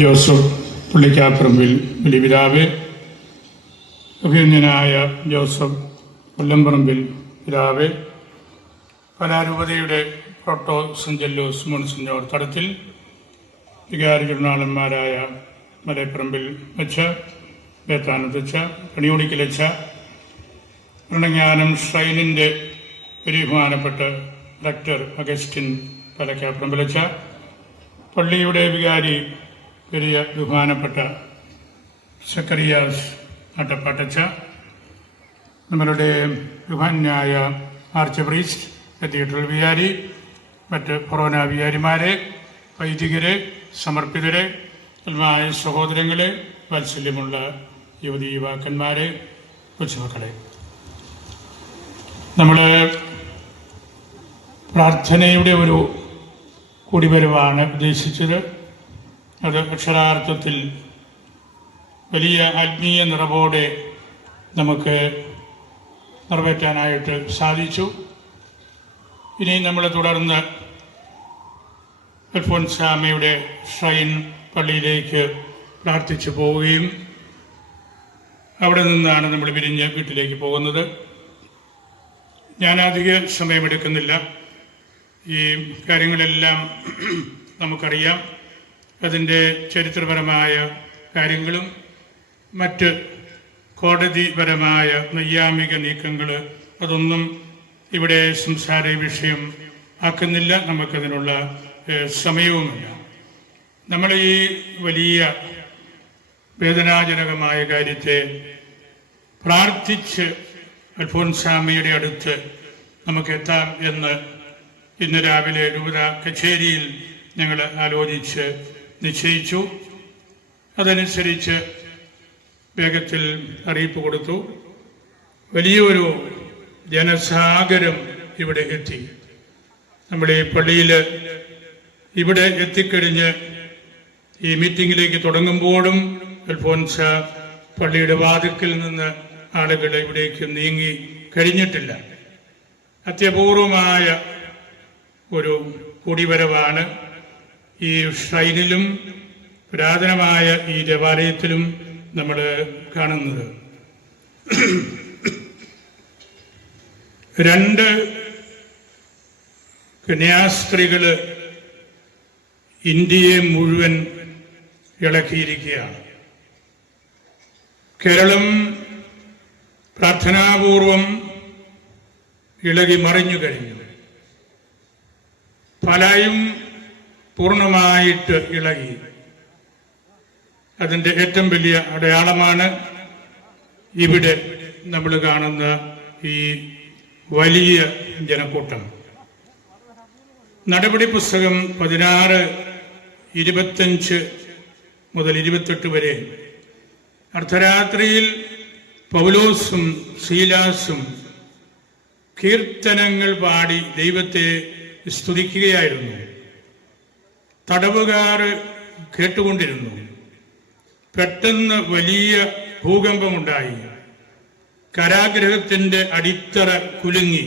Joseph Pullikkaparambil ബലിപിതാവ് അഭിമന്യനായ Joseph പുല്ലമ്പറമ്പിൽ പിതാവ് കലാരൂപതയുടെ proto സഞ്ചല്ലോസ് monsignor തടത്തിൽ വികാര ചുരുണാളന്മാരായ മലയപ്പറമ്പിൽ വെച്ച വേത്താനത്തച്ച കണിയോടിക്കലച്ച ഭരണജ്ഞാനം ഷൈനിൻ്റെ പരിഹുമാനപ്പെട്ട ഡോക്ടർ അഗസ്റ്റിൻ പലക്കാപ്പറമ്പിലച്ച പള്ളിയുടെ വികാരി വലിയ ബഹുമാനപ്പെട്ട സക്കറിയാസ് അട്ടപ്പാട്ടച്ച നമ്മളുടെ ബഹുമാന്യായ ആർച്ച് പ്രീസ്റ്റ് കത്തീഡ്രൽ വിഹാരി മറ്റ് ഫൊറോന വിഹാരിമാരെ വൈദികരെ സമർപ്പിതരെ അൽമായ സഹോദരങ്ങളെ വാത്സല്യമുള്ള യുവതി യുവാക്കന്മാരെ കൊച്ചുമക്കളെ നമ്മൾ പ്രാർത്ഥനയുടെ ഒരു കൂടിവരവാണ് ഉദ്ദേശിച്ചത് അത് അക്ഷരാർത്ഥത്തിൽ വലിയ ആത്മീയ നിറവോടെ നമുക്ക് നിറവേറ്റാനായിട്ട് സാധിച്ചു ഇനി നമ്മൾ തുടർന്ന് സ്വാമിയുടെ ഷൈൻ പള്ളിയിലേക്ക് പ്രാർത്ഥിച്ചു പോവുകയും അവിടെ നിന്നാണ് നമ്മൾ പിരിഞ്ഞ് വീട്ടിലേക്ക് പോകുന്നത് ഞാൻ സമയമെടുക്കുന്നില്ല ഈ കാര്യങ്ങളെല്ലാം നമുക്കറിയാം അതിൻ്റെ ചരിത്രപരമായ കാര്യങ്ങളും മറ്റ് കോടതിപരമായ നയ്യാമിക നീക്കങ്ങൾ അതൊന്നും ഇവിടെ സംസാര വിഷയം ആക്കുന്നില്ല നമുക്കതിനുള്ള സമയവുമില്ല നമ്മൾ ഈ വലിയ വേദനാജനകമായ കാര്യത്തെ പ്രാർത്ഥിച്ച് അൽഫോൻസാമിയുടെ അടുത്ത് നമുക്കെത്താം എന്ന് ഇന്ന് രാവിലെ രൂപത കച്ചേരിയിൽ ഞങ്ങൾ ആലോചിച്ച് നിശ്ചയിച്ചു അതനുസരിച്ച് വേഗത്തിൽ അറിയിപ്പ് കൊടുത്തു വലിയൊരു ജനസാഗരം ഇവിടെ എത്തി നമ്മുടെ ഈ പള്ളിയിൽ ഇവിടെ എത്തിക്കഴിഞ്ഞ് ഈ മീറ്റിങ്ങിലേക്ക് തുടങ്ങുമ്പോഴും അൽഫോൻസ പള്ളിയുടെ വാതിക്കൽ നിന്ന് ആളുകൾ ഇവിടേക്ക് നീങ്ങി കഴിഞ്ഞിട്ടില്ല അത്യപൂർവമായ ഒരു കുടിവരവാണ് ഈ ഷൈലിലും പുരാതനമായ ഈ ദേവാലയത്തിലും നമ്മൾ കാണുന്നത് രണ്ട് കന്യാസ്ത്രീകൾ ഇന്ത്യയെ മുഴുവൻ ഇളക്കിയിരിക്കുകയാണ് കേരളം പ്രാർത്ഥനാപൂർവം ഇളകി മറിഞ്ഞു കഴിഞ്ഞു പലയും പൂർണ്ണമായിട്ട് ഇളകി അതിൻ്റെ ഏറ്റവും വലിയ അടയാളമാണ് ഇവിടെ നമ്മൾ കാണുന്ന ഈ വലിയ ജനക്കൂട്ടം നടപടി പുസ്തകം പതിനാറ് ഇരുപത്തഞ്ച് മുതൽ ഇരുപത്തെട്ട് വരെ അർദ്ധരാത്രിയിൽ പൗലോസും ശീലാസും കീർത്തനങ്ങൾ പാടി ദൈവത്തെ സ്തുതിക്കുകയായിരുന്നു തടവുകാർ കേട്ടുകൊണ്ടിരുന്നു പെട്ടെന്ന് വലിയ ഭൂകമ്പമുണ്ടായി കരാഗ്രഹത്തിന്റെ അടിത്തറ കുലുങ്ങി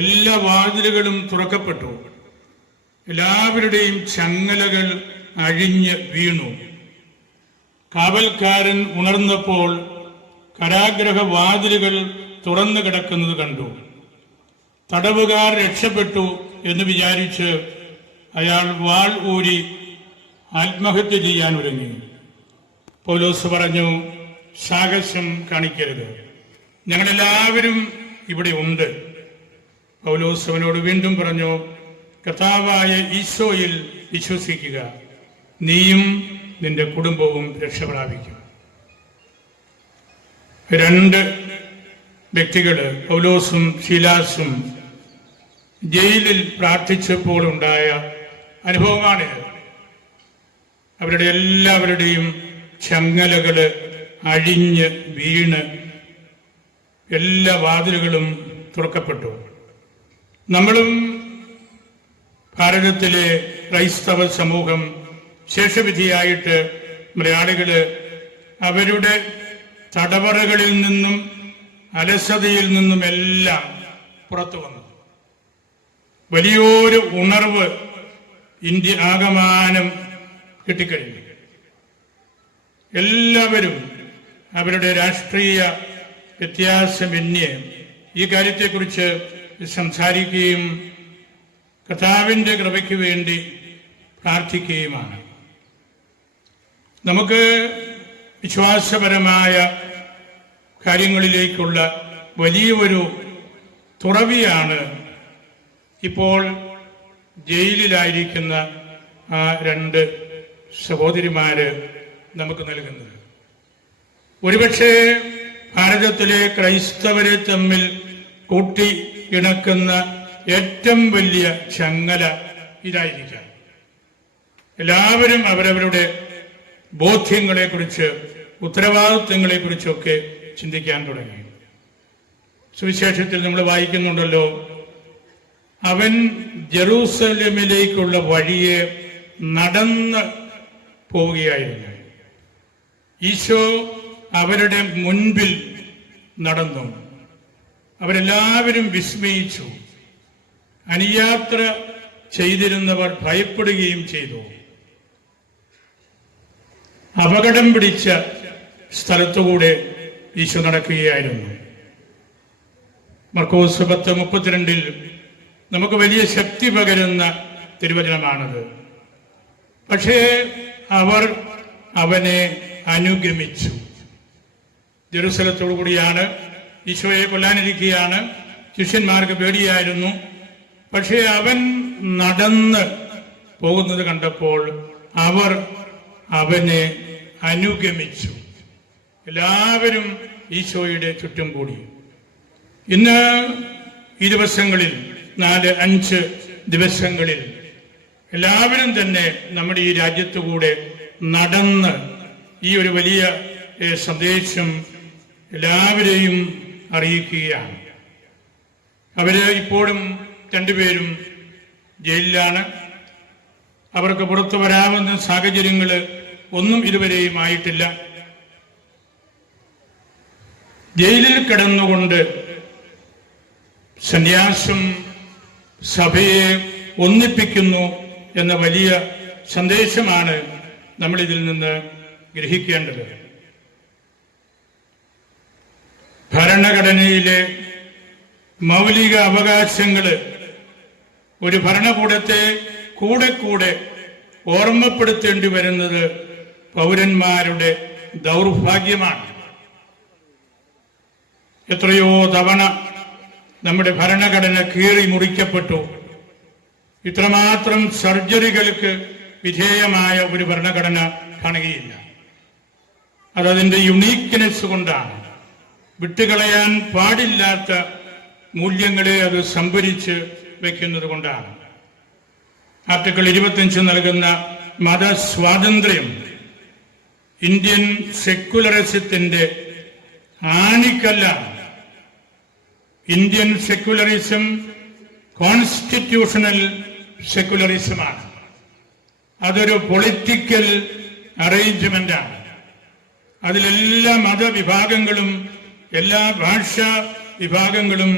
എല്ലാ വാതിലുകളും തുറക്കപ്പെട്ടു എല്ലാവരുടെയും ചങ്ങലകൾ അഴിഞ്ഞ് വീണു കാവൽക്കാരൻ ഉണർന്നപ്പോൾ കരാഗ്രഹ വാതിലുകൾ തുറന്നു കിടക്കുന്നത് കണ്ടു തടവുകാർ രക്ഷപ്പെട്ടു എന്ന് വിചാരിച്ച് അയാൾ വാൾ ഊരി ആത്മഹത്യ ചെയ്യാൻ ഒരുങ്ങി പോലീസ് പറഞ്ഞു സാഹസ്യം കാണിക്കരുത് ഞങ്ങളെല്ലാവരും ഇവിടെ ഉണ്ട് പൗലോസവനോട് വീണ്ടും പറഞ്ഞു കഥാവായ ഈശോയിൽ വിശ്വസിക്കുക നീയും നിന്റെ കുടുംബവും രക്ഷപ്രാപിക്കും രണ്ട് വ്യക്തികൾ പൗലോസും ശിലാസും ജയിലിൽ പ്രാർത്ഥിച്ചപ്പോൾ ഉണ്ടായ അനുഭവമാണ് അവരുടെ എല്ലാവരുടെയും ചങ്ങലകൾ അഴിഞ്ഞ് വീണ് എല്ലാ വാതിലുകളും തുറക്കപ്പെട്ടു നമ്മളും ഭാരതത്തിലെ ക്രൈസ്തവ സമൂഹം ശേഷവിധിയായിട്ട് മലയാളികൾ അവരുടെ തടവറകളിൽ നിന്നും അലസതയിൽ എല്ലാം പുറത്തു വന്നു വലിയൊരു ഉണർവ് ഇന്ത്യ ആകമാനം കിട്ടിക്കഴിഞ്ഞു എല്ലാവരും അവരുടെ രാഷ്ട്രീയ വ്യത്യാസമന്യേ ഈ കാര്യത്തെക്കുറിച്ച് സംസാരിക്കുകയും കഥാവിൻ്റെ കൃപയ്ക്ക് വേണ്ടി പ്രാർത്ഥിക്കുകയുമാണ് നമുക്ക് വിശ്വാസപരമായ കാര്യങ്ങളിലേക്കുള്ള വലിയൊരു തുറവിയാണ് ഇപ്പോൾ ജയിലിലായിരിക്കുന്ന ആ രണ്ട് സഹോദരിമാര് നമുക്ക് നൽകുന്നത് ഒരുപക്ഷെ ഭാരതത്തിലെ ക്രൈസ്തവരെ തമ്മിൽ കൂട്ടി ഇണക്കുന്ന ഏറ്റവും വലിയ ചങ്ങല ഇതായിരിക്കാം എല്ലാവരും അവരവരുടെ ബോധ്യങ്ങളെ കുറിച്ച് ഉത്തരവാദിത്വങ്ങളെ കുറിച്ചൊക്കെ ചിന്തിക്കാൻ തുടങ്ങി സുവിശേഷത്തിൽ നമ്മൾ വായിക്കുന്നുണ്ടല്ലോ അവൻ ജെറൂസലമിലേക്കുള്ള വഴിയെ നടന്ന് പോവുകയായിരുന്നു ഈശോ അവരുടെ മുൻപിൽ നടന്നു അവരെല്ലാവരും വിസ്മയിച്ചു അനുയാത്ര ചെയ്തിരുന്നവർ ഭയപ്പെടുകയും ചെയ്തു അപകടം പിടിച്ച സ്ഥലത്തുകൂടെ ഈശോ നടക്കുകയായിരുന്നു മർക്കോസ് പത്ത് മുപ്പത്തിരണ്ടിൽ നമുക്ക് വലിയ ശക്തി പകരുന്ന തിരുവചനമാണത് പക്ഷേ അവർ അവനെ അനുഗമിച്ചു ജെറുസലത്തോടു കൂടിയാണ് ഈശോയെ കൊല്ലാനിരിക്കുകയാണ് ശിഷ്യന്മാർക്ക് പേടിയായിരുന്നു പക്ഷേ അവൻ നടന്ന് പോകുന്നത് കണ്ടപ്പോൾ അവർ അവനെ അനുഗമിച്ചു എല്ലാവരും ഈശോയുടെ ചുറ്റും കൂടി ഇന്ന് ഈ ദിവസങ്ങളിൽ നാല് അഞ്ച് ദിവസങ്ങളിൽ എല്ലാവരും തന്നെ നമ്മുടെ ഈ രാജ്യത്തുകൂടെ നടന്ന് ഈ ഒരു വലിയ സന്ദേശം എല്ലാവരെയും അറിയിക്കുകയാണ് അവര് ഇപ്പോഴും രണ്ടുപേരും ജയിലിലാണ് അവർക്ക് പുറത്തു വരാമെന്ന സാഹചര്യങ്ങൾ ഒന്നും ഇതുവരെയും ആയിട്ടില്ല ജയിലിൽ കിടന്നുകൊണ്ട് സന്യാസം സഭയെ ഒന്നിപ്പിക്കുന്നു എന്ന വലിയ സന്ദേശമാണ് നമ്മൾ ഇതിൽ നിന്ന് ഗ്രഹിക്കേണ്ടത് ഭരണഘടനയിലെ മൗലിക അവകാശങ്ങൾ ഒരു ഭരണകൂടത്തെ കൂടെ കൂടെ ഓർമ്മപ്പെടുത്തേണ്ടി വരുന്നത് പൗരന്മാരുടെ ദൗർഭാഗ്യമാണ് എത്രയോ തവണ നമ്മുടെ ഭരണഘടന കീറി മുറിക്കപ്പെട്ടു ഇത്രമാത്രം സർജറികൾക്ക് വിധേയമായ ഒരു ഭരണഘടന കാണുകയില്ല അതതിൻ്റെ യുണീക്ക്നെസ് കൊണ്ടാണ് വിട്ടുകളയാൻ പാടില്ലാത്ത മൂല്യങ്ങളെ അത് സംഭരിച്ച് വയ്ക്കുന്നത് കൊണ്ടാണ് ആർട്ടിക്കിൾ ഇരുപത്തിയഞ്ച് നൽകുന്ന മതസ്വാതന്ത്ര്യം ഇന്ത്യൻ സെക്കുലറിസത്തിന്റെ ആണിക്കല്ലാണ് ഇന്ത്യൻ സെക്യുലറിസം കോൺസ്റ്റിറ്റ്യൂഷണൽ സെക്യുലറിസമാണ് അതൊരു പൊളിറ്റിക്കൽ അറേഞ്ച്മെന്റാണ് അതിലെല്ലാ മതവിഭാഗങ്ങളും എല്ലാ ഭാഷാ വിഭാഗങ്ങളും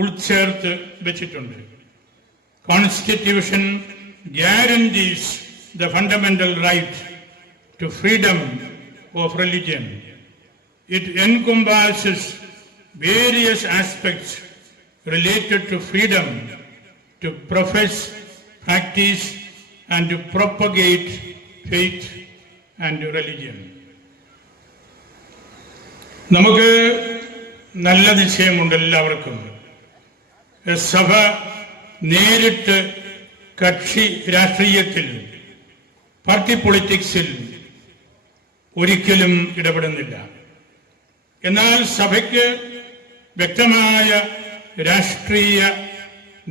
ഉൾച്ചേർത്ത് വെച്ചിട്ടുണ്ട് constitution guarantees the fundamental right to freedom of religion it encompasses various aspects related to freedom to profess, practice, and to propagate faith and religion. നമുക്ക് നല്ല നിശ്ചയമുണ്ട് എല്ലാവർക്കും സഭ നേരിട്ട് കക്ഷി രാഷ്ട്രീയത്തിൽ പാർട്ടി പൊളിറ്റിക്സിൽ ഒരിക്കലും ഇടപെടുന്നില്ല എന്നാൽ സഭയ്ക്ക് വ്യക്തമായ രാഷ്ട്രീയ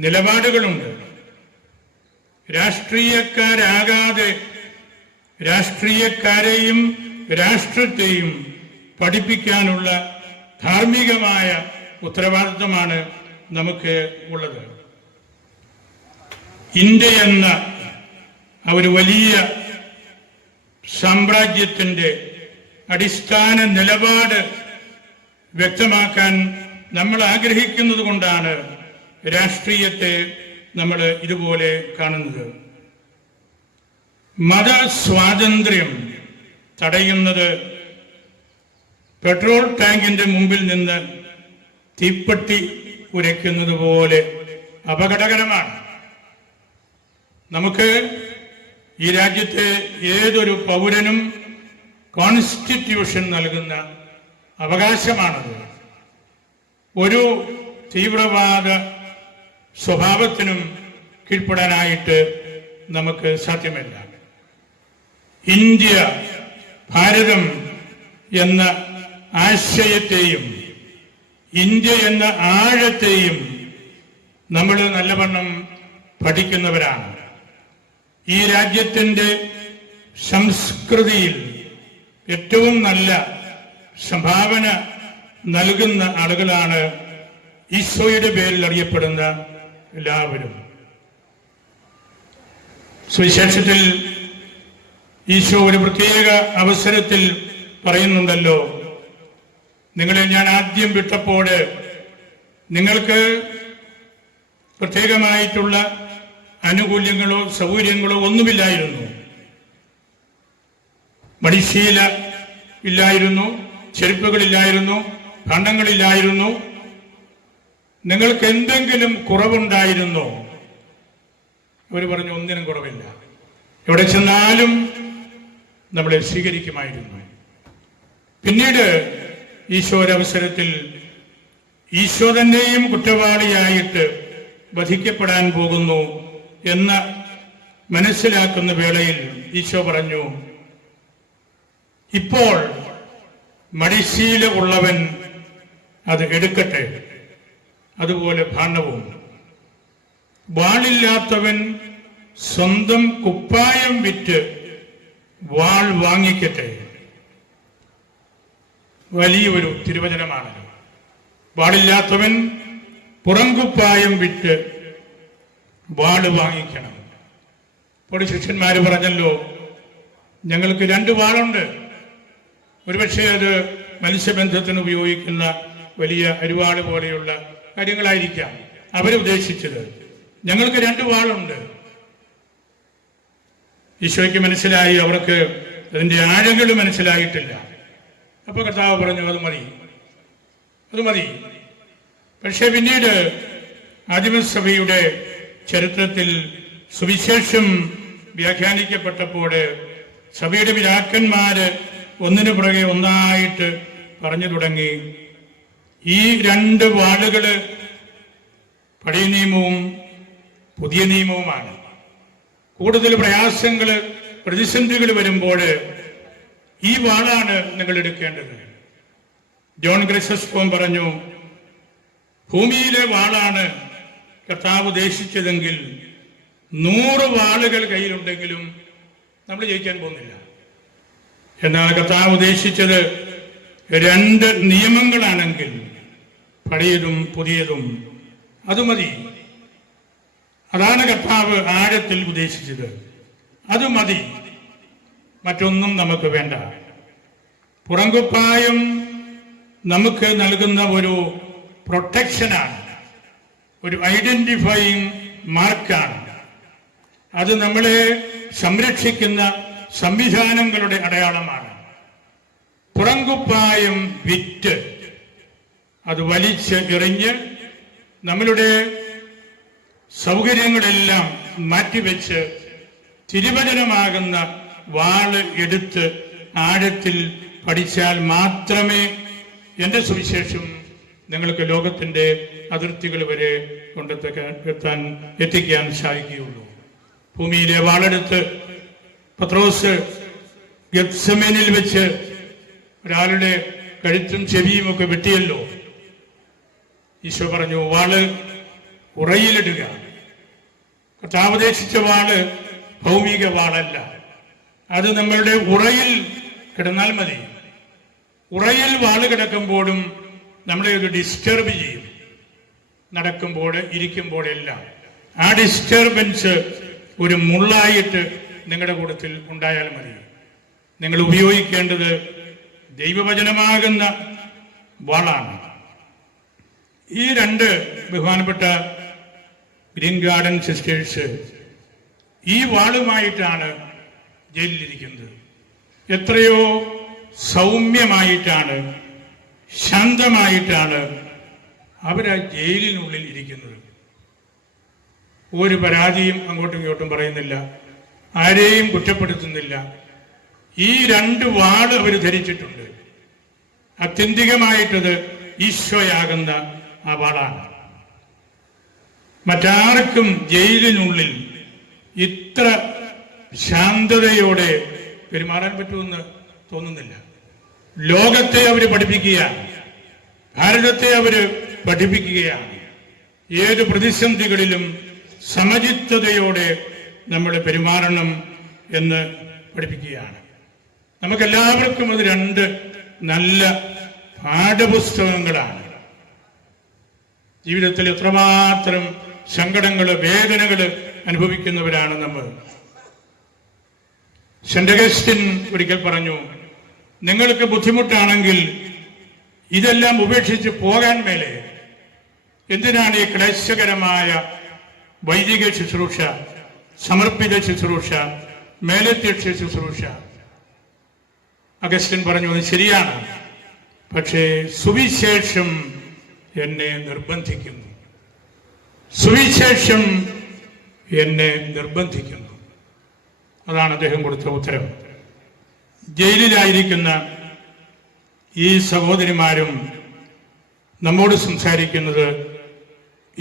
നിലപാടുകളുണ്ട് രാഷ്ട്രീയക്കാരാകാതെ രാഷ്ട്രീയക്കാരെയും രാഷ്ട്രത്തെയും പഠിപ്പിക്കാനുള്ള ധാർമ്മികമായ ഉത്തരവാദിത്വമാണ് നമുക്ക് ഉള്ളത് ഇന്ത്യ എന്ന ഒരു വലിയ സാമ്രാജ്യത്തിൻ്റെ അടിസ്ഥാന നിലപാട് വ്യക്തമാക്കാൻ നമ്മൾ ആഗ്രഹിക്കുന്നത് കൊണ്ടാണ് രാഷ്ട്രീയത്തെ നമ്മൾ ഇതുപോലെ കാണുന്നത് മതസ്വാതന്ത്ര്യം തടയുന്നത് പെട്രോൾ ടാങ്കിന്റെ മുമ്പിൽ നിന്ന് തീപ്പെട്ടി ഉരയ്ക്കുന്നത് പോലെ അപകടകരമാണ് നമുക്ക് ഈ രാജ്യത്തെ ഏതൊരു പൗരനും കോൺസ്റ്റിറ്റ്യൂഷൻ നൽകുന്ന അവകാശമാണത് ഒരു തീവ്രവാദ സ്വഭാവത്തിനും കീഴ്പ്പെടാനായിട്ട് നമുക്ക് സാധ്യമല്ല ഇന്ത്യ ഭാരതം എന്ന ആശയത്തെയും ഇന്ത്യ എന്ന ആഴത്തെയും നമ്മൾ നല്ലവണ്ണം പഠിക്കുന്നവരാണ് ഈ രാജ്യത്തിൻ്റെ സംസ്കൃതിയിൽ ഏറ്റവും നല്ല സംഭാവന നൽകുന്ന ആളുകളാണ് ഈശോയുടെ പേരിൽ അറിയപ്പെടുന്ന എല്ലാവരും സുവിശേഷത്തിൽ ഈശോ ഒരു പ്രത്യേക അവസരത്തിൽ പറയുന്നുണ്ടല്ലോ നിങ്ങളെ ഞാൻ ആദ്യം വിട്ടപ്പോൾ നിങ്ങൾക്ക് പ്രത്യേകമായിട്ടുള്ള ആനുകൂല്യങ്ങളോ സൗകര്യങ്ങളോ ഒന്നുമില്ലായിരുന്നു മടിശീല ഇല്ലായിരുന്നു ചെരുപ്പുകളില്ലായിരുന്നു കണ്ണങ്ങളില്ലായിരുന്നു നിങ്ങൾക്ക് എന്തെങ്കിലും കുറവുണ്ടായിരുന്നോ ഇവർ പറഞ്ഞു ഒന്നിനും കുറവില്ല എവിടെ ചെന്നാലും നമ്മളെ സ്വീകരിക്കുമായിരുന്നു പിന്നീട് ഈശോരവസരത്തിൽ ഈശോ തന്നെയും കുറ്റവാളിയായിട്ട് വധിക്കപ്പെടാൻ പോകുന്നു എന്ന് മനസ്സിലാക്കുന്ന വേളയിൽ ഈശോ പറഞ്ഞു ഇപ്പോൾ മടിശീല ഉള്ളവൻ അത് എടുക്കട്ടെ അതുപോലെ ഭാണ്ഡവും വാളില്ലാത്തവൻ സ്വന്തം കുപ്പായം വിറ്റ് വാൾ വാങ്ങിക്കട്ടെ വലിയൊരു തിരുവചനമാണ് വാളില്ലാത്തവൻ പുറംകുപ്പായം വിറ്റ് വാൾ വാങ്ങിക്കണം ഇപ്പോൾ ശിഷ്യന്മാർ പറഞ്ഞല്ലോ ഞങ്ങൾക്ക് രണ്ട് വാളുണ്ട് ഒരുപക്ഷെ അത് മത്സ്യബന്ധത്തിന് ഉപയോഗിക്കുന്ന വലിയ അരുവാട് പോലെയുള്ള കാര്യങ്ങളായിരിക്കാം അവരുദ്ദേശിച്ചത് ഞങ്ങൾക്ക് രണ്ട് വാളുണ്ട് ഈശോയ്ക്ക് മനസ്സിലായി അവർക്ക് അതിന്റെ ആഴങ്ങൾ മനസ്സിലായിട്ടില്ല അപ്പോൾ കർത്താവ് പറഞ്ഞു അത് മതി അത് മതി പക്ഷേ പിന്നീട് ആദിമസഭയുടെ ചരിത്രത്തിൽ സുവിശേഷം വ്യാഖ്യാനിക്കപ്പെട്ടപ്പോൾ സഭയുടെ പിതാക്കന്മാര് ഒന്നിനു പുറകെ ഒന്നായിട്ട് പറഞ്ഞു തുടങ്ങി ഈ രണ്ട് വാളുകള് പഴയ നിയമവും പുതിയ നിയമവുമാണ് കൂടുതൽ പ്രയാസങ്ങള് പ്രതിസന്ധികൾ വരുമ്പോൾ ഈ വാളാണ് നിങ്ങൾ എടുക്കേണ്ടത് ജോൺ ഗ്രസസ്കോം പറഞ്ഞു ഭൂമിയിലെ വാളാണ് കർത്താവ് ഉദ്ദേശിച്ചതെങ്കിൽ നൂറ് വാളുകൾ കയ്യിലുണ്ടെങ്കിലും നമ്മൾ ജയിക്കാൻ പോകുന്നില്ല എന്നാൽ കർത്താവ് ഉദ്ദേശിച്ചത് രണ്ട് നിയമങ്ങളാണെങ്കിൽ പഴയതും പുതിയതും അത് മതി അതാണ് കർത്താവ് ആഴത്തിൽ ഉദ്ദേശിച്ചത് അത് മതി മറ്റൊന്നും നമുക്ക് വേണ്ട പുറങ്കുപ്പായം നമുക്ക് നൽകുന്ന ഒരു പ്രൊട്ടക്ഷനാണ് ഒരു ഐഡന്റിഫൈയിങ് മാർക്കാണ് അത് നമ്മളെ സംരക്ഷിക്കുന്ന സംവിധാനങ്ങളുടെ അടയാളമാണ് പുറങ്കുപ്പായം വിറ്റ് അത് വലിച്ച് എറിഞ്ഞ് നമ്മളുടെ സൗകര്യങ്ങളെല്ലാം മാറ്റിവെച്ച് തിരുവചനമാകുന്ന വാള് എടുത്ത് ആഴത്തിൽ പഠിച്ചാൽ മാത്രമേ എന്റെ സുവിശേഷം നിങ്ങൾക്ക് ലോകത്തിന്റെ അതിർത്തികൾ വരെ കൊണ്ടെത്താൻ എത്തിക്കാൻ സാധിക്കുകയുള്ളൂ ഭൂമിയിലെ വാളെടുത്ത് പത്രോസ് ഗത്സമേനിൽ വെച്ച് ഒരാളുടെ കഴുത്തും ചെവിയും ഒക്കെ വെട്ടിയല്ലോ ഈശോ പറഞ്ഞു വാള് ഉറയിലിടുക കർത്താവദേശിച്ച വാള് ഭൗമിക വാളല്ല അത് നമ്മളുടെ ഉറയിൽ കിടന്നാൽ മതി ഉറയിൽ വാള് കിടക്കുമ്പോഴും നമ്മളെ ഒരു ഡിസ്റ്റർബ് ചെയ്യും നടക്കുമ്പോൾ ഇരിക്കുമ്പോഴെല്ലാം ആ ഡിസ്റ്റർബൻസ് ഒരു മുള്ളായിട്ട് നിങ്ങളുടെ കൂട്ടത്തിൽ ഉണ്ടായാൽ മതി നിങ്ങൾ ഉപയോഗിക്കേണ്ടത് ദൈവവചനമാകുന്ന വാളാണ് ഈ രണ്ട് ബഹുമാനപ്പെട്ട ഗ്രീൻ ഗാർഡൻ സിസ്റ്റേഴ്സ് ഈ വാളുമായിട്ടാണ് ജയിലിലിരിക്കുന്നത് എത്രയോ സൗമ്യമായിട്ടാണ് ശാന്തമായിട്ടാണ് അവരാ ജയിലിനുള്ളിൽ ഇരിക്കുന്നത് ഒരു പരാതിയും അങ്ങോട്ടും ഇങ്ങോട്ടും പറയുന്നില്ല ആരെയും കുറ്റപ്പെടുത്തുന്നില്ല ഈ രണ്ട് വാട് അവർ ധരിച്ചിട്ടുണ്ട് അത്യന്തികമായിട്ടത് ഈശോയാകുന്ന ആളാണ് മറ്റാർക്കും ജയിലിനുള്ളിൽ ഇത്ര ശാന്തതയോടെ പെരുമാറാൻ പറ്റുമെന്ന് തോന്നുന്നില്ല ലോകത്തെ അവർ പഠിപ്പിക്കുകയാണ് ഭാരതത്തെ അവർ പഠിപ്പിക്കുകയാണ് ഏത് പ്രതിസന്ധികളിലും സമചിത്വതയോടെ നമ്മൾ പെരുമാറണം എന്ന് പഠിപ്പിക്കുകയാണ് നമുക്കെല്ലാവർക്കും അത് രണ്ട് നല്ല പാഠപുസ്തകങ്ങളാണ് ജീവിതത്തിൽ എത്രമാത്രം സങ്കടങ്ങൾ വേദനകൾ അനുഭവിക്കുന്നവരാണ് നമ്മൾ സെൻഡഗസ്റ്റിൻ ഒരിക്കൽ പറഞ്ഞു നിങ്ങൾക്ക് ബുദ്ധിമുട്ടാണെങ്കിൽ ഇതെല്ലാം ഉപേക്ഷിച്ച് പോകാൻ മേലെ എന്തിനാണ് ഈ ക്ലേശകരമായ വൈദിക ശുശ്രൂഷ സമർപ്പിത ശുശ്രൂഷ മേലത്യക്ഷ ശുശ്രൂഷ അഗസ്റ്റിൻ പറഞ്ഞു അത് ശരിയാണ് പക്ഷേ സുവിശേഷം എന്നെ നിർബന്ധിക്കുന്നു സുവിശേഷം എന്നെ നിർബന്ധിക്കുന്നു അതാണ് അദ്ദേഹം കൊടുത്ത ഉത്തരം ജയിലിലായിരിക്കുന്ന ഈ സഹോദരിമാരും നമ്മോട് സംസാരിക്കുന്നത്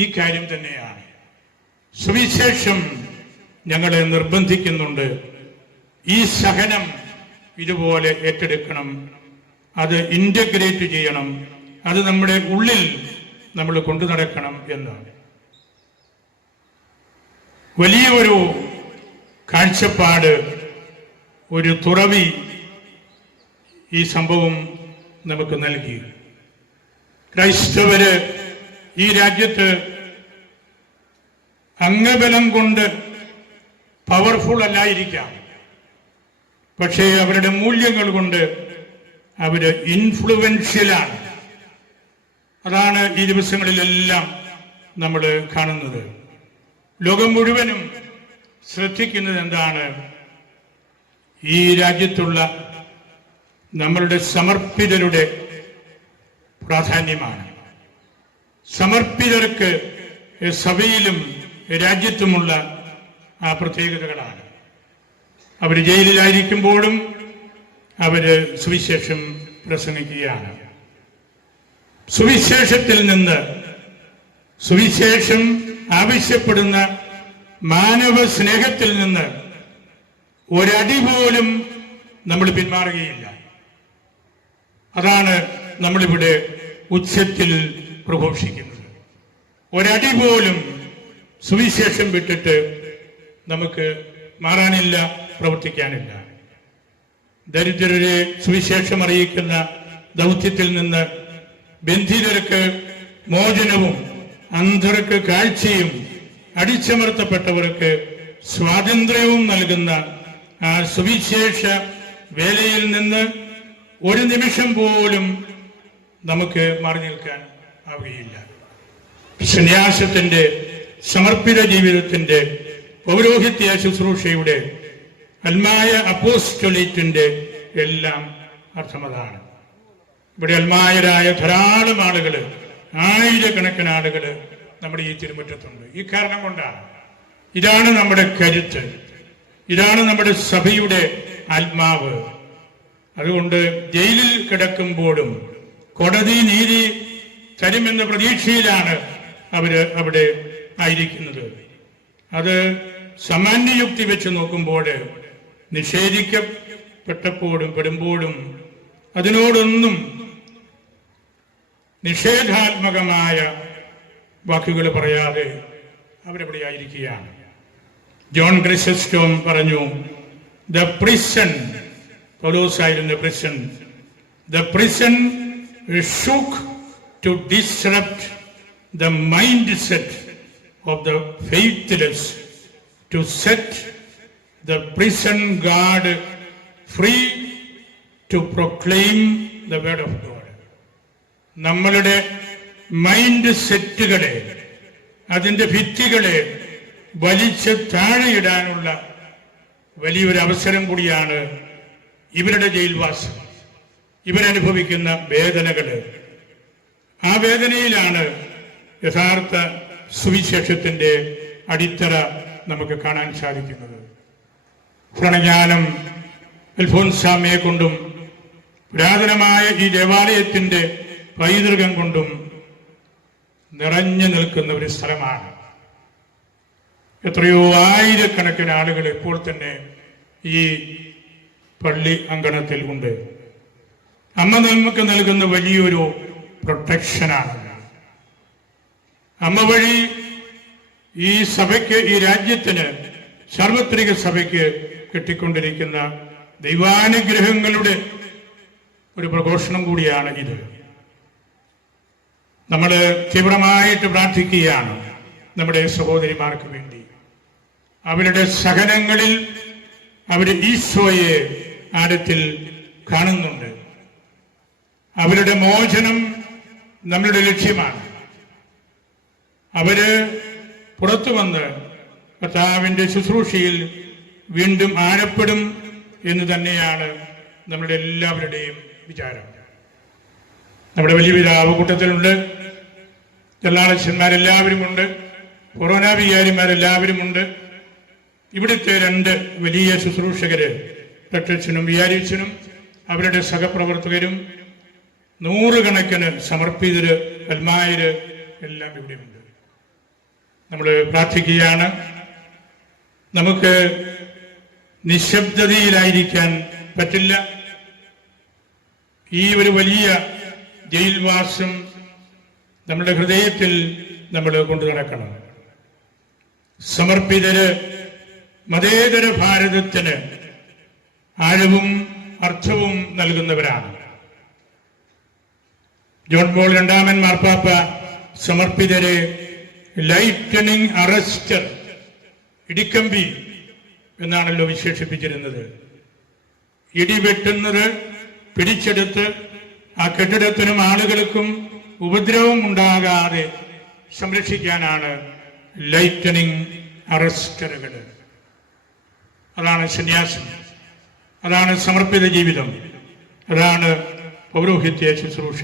ഈ കാര്യം തന്നെയാണ് സുവിശേഷം ഞങ്ങളെ നിർബന്ധിക്കുന്നുണ്ട് ഈ സഹനം ഇതുപോലെ ഏറ്റെടുക്കണം അത് ഇൻ്റഗ്രേറ്റ് ചെയ്യണം അത് നമ്മുടെ ഉള്ളിൽ നമ്മൾ കൊണ്ടു നടക്കണം എന്നാണ് വലിയ ഒരു കാഴ്ചപ്പാട് ഒരു തുറവി ഈ സംഭവം നമുക്ക് നൽകി ക്രൈസ്തവര് ഈ രാജ്യത്ത് അംഗബലം കൊണ്ട് പവർഫുൾ അല്ലായിരിക്കാം പക്ഷേ അവരുടെ മൂല്യങ്ങൾ കൊണ്ട് അവര് ഇൻഫ്ലുവൻഷ്യലാണ് അതാണ് ഈ ദിവസങ്ങളിലെല്ലാം നമ്മൾ കാണുന്നത് ലോകം മുഴുവനും ശ്രദ്ധിക്കുന്നത് എന്താണ് ഈ രാജ്യത്തുള്ള നമ്മളുടെ സമർപ്പിതരുടെ പ്രാധാന്യമാണ് സമർപ്പിതർക്ക് സഭയിലും രാജ്യത്തുമുള്ള ആ പ്രത്യേകതകളാണ് അവർ ജയിലിലായിരിക്കുമ്പോഴും അവർ സുവിശേഷം പ്രസംഗിക്കുകയാണ് സുവിശേഷത്തിൽ നിന്ന് സുവിശേഷം ആവശ്യപ്പെടുന്ന മാനവ സ്നേഹത്തിൽ നിന്ന് ഒരടി പോലും നമ്മൾ പിന്മാറുകയില്ല അതാണ് നമ്മളിവിടെ ഉച്ചത്തിൽ പ്രഘോഷിക്കുന്നത് ഒരടി പോലും സുവിശേഷം വിട്ടിട്ട് നമുക്ക് മാറാനില്ല പ്രവർത്തിക്കാനില്ല ദരിദ്രരെ സുവിശേഷം അറിയിക്കുന്ന ദൗത്യത്തിൽ നിന്ന് ബന്ധിതർക്ക് മോചനവും അന്ധർക്ക് കാഴ്ചയും അടിച്ചമർത്തപ്പെട്ടവർക്ക് സ്വാതന്ത്ര്യവും നൽകുന്ന ആ സുവിശേഷ വേലയിൽ നിന്ന് ഒരു നിമിഷം പോലും നമുക്ക് മാറി നിൽക്കാൻ ആവുകയില്ല സന്യാസത്തിന്റെ സമർപ്പിത ജീവിതത്തിന്റെ പൗരോഹിത്യ ശുശ്രൂഷയുടെ അന്മായ അപ്പോസ്റ്റൊലീറ്റിന്റെ എല്ലാം അർത്ഥമതാണ് ഇവിടെ അൽമായരായ ധാരാളം ആളുകൾ ആയിരക്കണക്കിന് ആളുകൾ നമ്മുടെ ഈ തിരുമുറ്റത്തുണ്ട് ഈ കാരണം കൊണ്ടാണ് ഇതാണ് നമ്മുടെ കരുത്ത് ഇതാണ് നമ്മുടെ സഭയുടെ ആത്മാവ് അതുകൊണ്ട് ജയിലിൽ കിടക്കുമ്പോഴും കോടതി നീതി തരുമെന്ന പ്രതീക്ഷയിലാണ് അവര് അവിടെ ആയിരിക്കുന്നത് അത് സമാന്യുക്തി വെച്ച് നോക്കുമ്പോൾ നിഷേധിക്കപ്പെട്ടപ്പോഴും പെടുമ്പോഴും അതിനോടൊന്നും നിഷേധാത്മകമായ വാക്കുകൾ പറയാതെ അവരെവിടെയായിരിക്കുകയാണ് ജോൺ ഗ്രസസ്റ്റോം പറഞ്ഞു the prison പൗലോസായിരുന്ന prison the prison shook to disrupt the mind set of the faithless to set the prison guard free to proclaim the word of God നമ്മളുടെ മൈൻഡ് സെറ്റുകളെ അതിൻ്റെ ഭിത്തികളെ വലിച്ച് താഴെയിടാനുള്ള വലിയൊരു അവസരം കൂടിയാണ് ഇവരുടെ ജയിൽവാസം ഇവരനുഭവിക്കുന്ന വേദനകൾ ആ വേദനയിലാണ് യഥാർത്ഥ സുവിശേഷത്തിൻ്റെ അടിത്തറ നമുക്ക് കാണാൻ സാധിക്കുന്നത് പ്രണജ്ഞാനം അൽഫോൻസാമയെ കൊണ്ടും പുരാതനമായ ഈ ദേവാലയത്തിൻ്റെ പൈതൃകം കൊണ്ടും നിറഞ്ഞു നിൽക്കുന്ന ഒരു സ്ഥലമാണ് എത്രയോ ആയിരക്കണക്കിന് ആളുകൾ ഇപ്പോൾ തന്നെ ഈ പള്ളി അങ്കണത്തിൽ ഉണ്ട് അമ്മ നമുക്ക് നൽകുന്ന വലിയൊരു പ്രൊട്ടക്ഷനാണ് അമ്മ വഴി ഈ സഭയ്ക്ക് ഈ രാജ്യത്തിന് സാർവത്രിക സഭയ്ക്ക് കിട്ടിക്കൊണ്ടിരിക്കുന്ന ദൈവാനുഗ്രഹങ്ങളുടെ ഒരു പ്രഘോഷണം കൂടിയാണ് ഇത് നമ്മൾ തീവ്രമായിട്ട് പ്രാർത്ഥിക്കുകയാണ് നമ്മുടെ സഹോദരിമാർക്ക് വേണ്ടി അവരുടെ സഹനങ്ങളിൽ അവർ ഈശോയെ ആഴത്തിൽ കാണുന്നുണ്ട് അവരുടെ മോചനം നമ്മളുടെ ലക്ഷ്യമാണ് അവര് പുറത്തു വന്ന് കർത്താവിന്റെ ശുശ്രൂഷയിൽ വീണ്ടും ആഴപ്പെടും എന്ന് തന്നെയാണ് നമ്മുടെ എല്ലാവരുടെയും വിചാരം നമ്മുടെ വലിയ പിതാവ് കൂട്ടത്തിലുണ്ട് ജലാളശന്മാരെല്ലാവരുമുണ്ട് കൊറോന വികാരിമാരെല്ലാവരുമുണ്ട് ഇവിടുത്തെ രണ്ട് വലിയ ശുശ്രൂഷകര് പ്രത്യക്ഷനും വിചാരിച്ചനും അവരുടെ സഹപ്രവർത്തകരും നൂറുകണക്കിന് സമർപ്പിതര് കൽമായര് എല്ലാം ഇവിടെയുണ്ട് നമ്മൾ പ്രാർത്ഥിക്കുകയാണ് നമുക്ക് നിശബ്ദതയിലായിരിക്കാൻ പറ്റില്ല ഈ ഒരു വലിയ ജയിൽവാസം നമ്മുടെ ഹൃദയത്തിൽ നമ്മൾ കൊണ്ടു നടക്കണം സമർപ്പിതര് മതേതര ഭാരതത്തിന് ആഴവും അർത്ഥവും നൽകുന്നവരാണ് ജോൺ പോൾ രണ്ടാമൻ മാർപ്പാപ്പ സമർപ്പിതര് ലൈറ്റനിങ് അറസ്റ്റർ ഇടിക്കമ്പി എന്നാണല്ലോ വിശേഷിപ്പിച്ചിരുന്നത് ഇടി വെട്ടുന്നത് പിടിച്ചെടുത്ത് ആ കെട്ടിടത്തിനും ആളുകൾക്കും ഉപദ്രവം ഉണ്ടാകാതെ സംരക്ഷിക്കാനാണ് ലൈറ്റനിങ് അറസ്റ്ററുകൾ അതാണ് സന്യാസം അതാണ് സമർപ്പിത ജീവിതം അതാണ് പൗരോഹിത്യ ശുശ്രൂഷ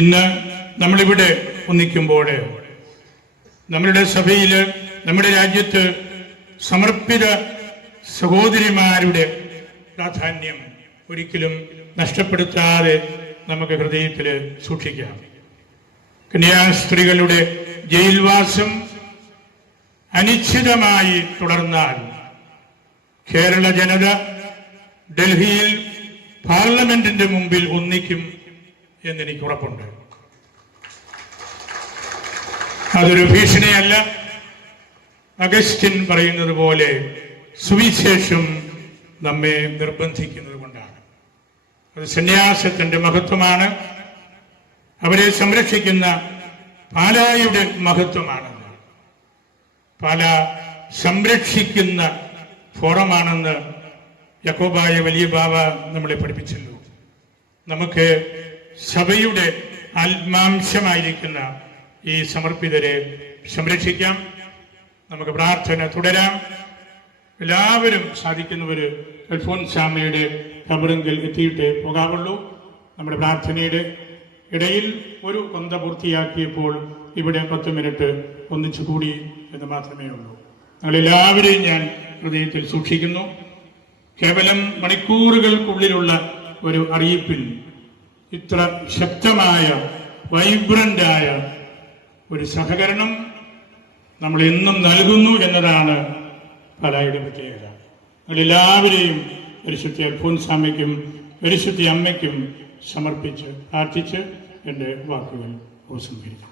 ഇന്ന് നമ്മളിവിടെ ഒന്നിക്കുമ്പോൾ നമ്മളുടെ സഭയിൽ നമ്മുടെ രാജ്യത്ത് സമർപ്പിത സഹോദരിമാരുടെ പ്രാധാന്യം ഒരിക്കലും നഷ്ടപ്പെടുത്താതെ നമുക്ക് ഹൃദയത്തിൽ സൂക്ഷിക്കാം കന്യാ സ്ത്രീകളുടെ ജയിൽവാസം അനിശ്ചിതമായി തുടർന്നാൽ കേരള ജനത ഡൽഹിയിൽ പാർലമെന്റിന്റെ മുമ്പിൽ ഒന്നിക്കും എന്നെനിക്ക് ഉറപ്പുണ്ട് അതൊരു ഭീഷണിയല്ല അഗസ്റ്റിൻ പറയുന്നത് പോലെ സുവിശേഷം നമ്മെ നിർബന്ധിക്കുന്നത് കൊണ്ടാണ് അത് സന്യാസത്തിന്റെ മഹത്വമാണ് അവരെ സംരക്ഷിക്കുന്ന പാലായുടെ മഹത്വമാണ് പാല സംരക്ഷിക്കുന്ന ഫോറമാണെന്ന് യക്കോബായ വലിയ ബാബ നമ്മളെ പഠിപ്പിച്ചല്ലോ നമുക്ക് സഭയുടെ ആത്മാംശമായിരിക്കുന്ന ഈ സമർപ്പിതരെ സംരക്ഷിക്കാം നമുക്ക് പ്രാർത്ഥന തുടരാം എല്ലാവരും സാധിക്കുന്നവര് അൽഫോൻസ് ശ്യാമയുടെ കബറിങ്കിൽ എത്തിയിട്ടേ പോകാവുള്ളൂ നമ്മുടെ പ്രാർത്ഥനയുടെ ഇടയിൽ ഒരു കൊന്ത പൂർത്തിയാക്കിയപ്പോൾ ഇവിടെ പത്ത് മിനിറ്റ് ഒന്നിച്ചു കൂടി എന്ന് മാത്രമേ ഉള്ളൂ നിങ്ങളെല്ലാവരെയും ഞാൻ ഹൃദയത്തിൽ സൂക്ഷിക്കുന്നു കേവലം മണിക്കൂറുകൾക്കുള്ളിലുള്ള ഒരു അറിയിപ്പിൽ ഇത്ര ശക്തമായ വൈബ്രൻ്റായ ഒരു സഹകരണം നമ്മൾ എന്നും നൽകുന്നു എന്നതാണ് പലയുടെ പ്രത്യേകത നിങ്ങളെല്ലാവരെയും പരിശുദ്ധ അഭൂൻ സ്വാമിക്കും പരിശുദ്ധ അമ്മയ്ക്കും സമർപ്പിച്ച് പ്രാർത്ഥിച്ച് എൻ്റെ വാക്കുകൾ ഉപസംഹരിക്കും